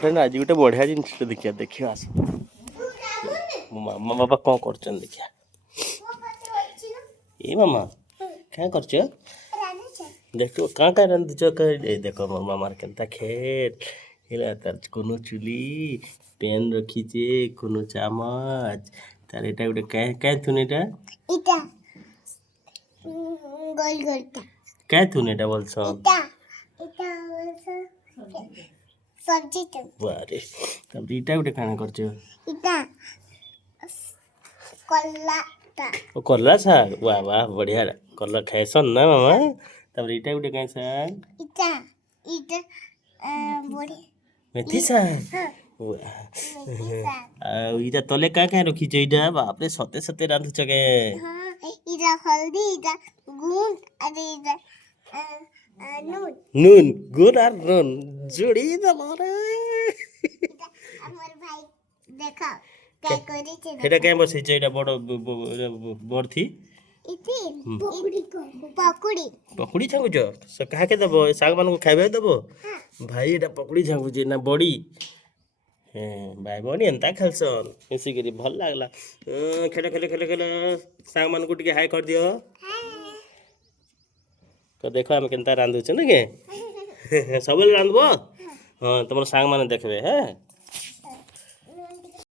friend आज गोटे बढ़िया जिन देखिए देखिए आस मामा बाबा कौन कर देखिए ए मामा क्या कर देखो कहाँ कहाँ रांधुच देखो मोर मामार केनता खेल हेला तार कोनो चुली पेन रखीचे कोनो चामच तार एटा गोटे क्या क्या थुन एटा इटा गोल गोलटा क्या थुन एटा बोलछन इटा इटा बोलछन सब्जी तो बारे तब इटा गोटे काना करछ इटा कल्लाटा ओ करला साग वाह वाह बढ़िया करला खाइसन ना मामा तब इटा गोटे काई साग इटा इटा बड़ी मेथी साग हाँ वाह मेथी साग आ इटा तले का क्या रखीछ इटा बाप रे सते सते रांधुछ के हाँ इटा हल्दी इटा गुण अरे इटा नून नून गुड़ और नून जोड़ी दमारे इटा हमर भाई देखा क्या करे छे এটা কেন বসেছে এটা বড় বড়থি इति पकड़ी पकड़ी পকুড়ি ছাঙ্গুছ সে কাহাকে দেব শাগ মানুষ খাইবে দেব ভাই এটা পকুড়ি ছাঙ্গুছে না বড়ি হ্যাঁ ভাই বনি এন্তা খেলছন মিশিকি ভাল লাগলা খেলে খেলে খেলে খেলে শাগ মানুষ টিকে হাই কর দিও তো দেখো আমি কেনতা রান্ধুছ না কে সবল রান্ধব হ্যাঁ তোমার শাগ মানে দেখবে হ্যাঁ